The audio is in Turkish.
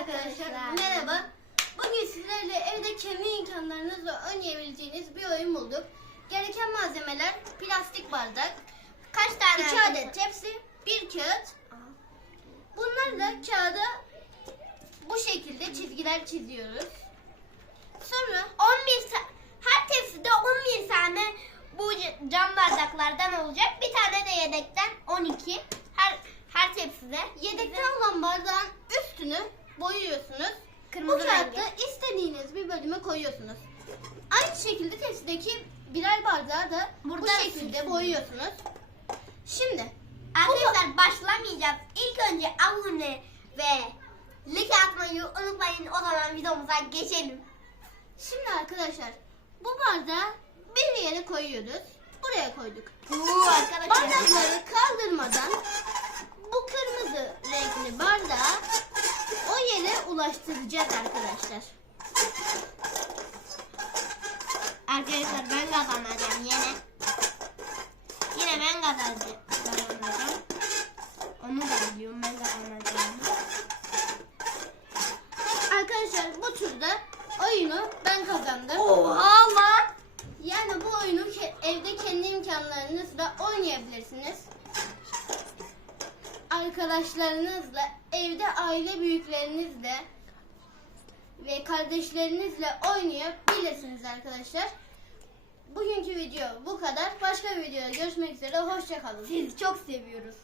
arkadaşlar. Merhaba. Bugün sizlerle evde kendi imkanlarınızla oynayabileceğiniz bir oyun bulduk. Gereken malzemeler plastik bardak, Kaç tane? iki adet tepsi, bir kağıt. Bunlarla kağıda bu şekilde çizgiler çiziyoruz. Sonra 11 ta- her tepside 11 tane bu cam bardaklardan olacak. Bir tane de yedekten 12. Her her tepside yedekte olan bardağın üstünü boyuyorsunuz. Kırmızı bu kağıtta rengi. istediğiniz bir bölüme koyuyorsunuz. Aynı şekilde tepsideki birer bardağı da Burada bu şekilde süslü. boyuyorsunuz. Şimdi Arkadaşlar başlamayacağız. İlk önce abone ve like atmayı unutmayın. O zaman videomuza geçelim. Şimdi arkadaşlar bu bardağı bir yere koyuyoruz. Buraya koyduk. Uuu arkadaşlar. Bardakları kaldırmadan yere ulaştıracağız arkadaşlar. Arkadaşlar ben kazanacağım yine. Yine ben kazanacağım. Onu da biliyorum ben kazanacağım. Arkadaşlar bu turda oyunu ben kazandım. Oha lan. Yani bu oyunu evde kendi imkanlarınızla oynayabilirsiniz. Arkadaşlarınızla, evde aile büyüklerinizle ve kardeşlerinizle oynayabilirsiniz arkadaşlar. Bugünkü video bu kadar. Başka bir videoda görüşmek üzere. Hoşçakalın. Sizi çok seviyoruz.